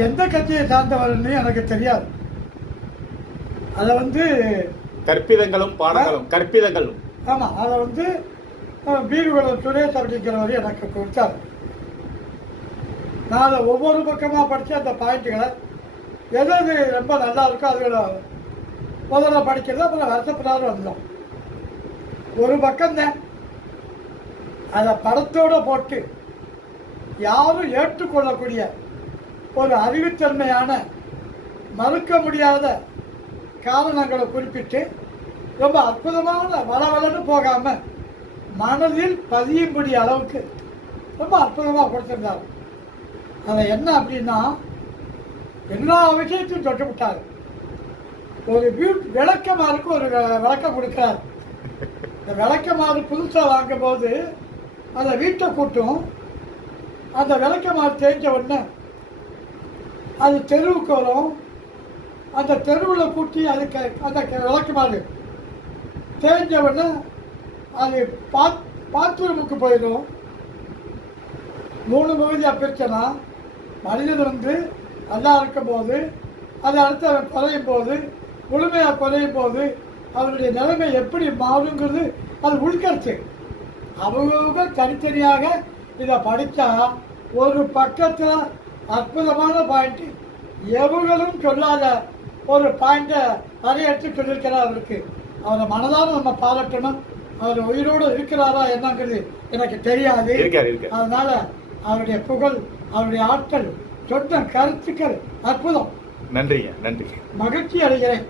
எந்த கட்சியை சார்ந்தவர்னு எனக்கு தெரியாது. அதை வந்து கற்பிதங்களும் பாடங்களும் கற்பிதங்களும். ஆமாம் அதை வந்து அஹ், வீடுகுளம் சுரேஷ் அப்படிங்கிறவர் எனக்கு கொடுத்தார். நான் அதை ஒவ்வொரு பக்கமாக படித்து அந்த பாயிண்ட்டுகளை எது எது ரொம்ப நல்லா இருக்கோ அதுகளை முதல்ல படிக்கிறது அப்புறம் வருஷப்படாத வந்தோம் ஒரு பக்கம்தான் அதை படத்தோடு போட்டு யாரும் ஏற்றுக்கொள்ளக்கூடிய ஒரு அறிவுத்தன்மையான மறுக்க முடியாத காரணங்களை குறிப்பிட்டு ரொம்ப அற்புதமான வளவலன்னு போகாம மனதில் பதியும்படி அளவுக்கு ரொம்ப அற்புதமாக கொடுத்திருந்தார். அதை என்ன அப்படின்னா எல்லா விஷயத்தையும் தொட்டு விட்டார் ஒரு வீட் விளக்கமாருக்கு ஒரு விளக்கம் கொடுக்குறார். இந்த விளக்கமாறு புதுசாக வாங்கும்போது அந்த வீட்டை கூட்டும் அந்த விளக்கமாறு தேஞ்ச உடனே அது தெருவுக்கு வரும். அந்த தெருவில் கூட்டி அதுக்கு அந்த விளக்குமாறு. தேஞ்ச உடனே அது பாத் பாத்ரூமுக்கு போயிடும். மூணு பகுதியாக பிரிச்சனா மனிதன் வந்து நல்லா இருக்கும்போது அது அடுத்து அவன் குறையும் போது முழுமையாக குறையும் போது அவனுடைய நிலைமை எப்படி மாறுங்கிறது அது உள்கருத்து. அவங்க தனித்தனியாக இதை படித்தா ஒரு பக்கத்தில் அற்புதமான பாயிண்ட் எவங்களும் சொல்லாத ஒரு பாயிண்ட்டை எடுத்து சொல்லியிருக்கிறார் அவருக்கு. அவரை மனதார நம்ம பாராட்டணும். அவர் உயிரோடு இருக்கிறாரா என்னங்கிறது எனக்கு தெரியாது. அதனால அவருடைய புகழ் அவருடைய ஆட்கள் சொன்ன கருத்துக்கள் அற்புதம். நன்றிங்க நன்றி. மகிழ்ச்சி அடைகிறேன்.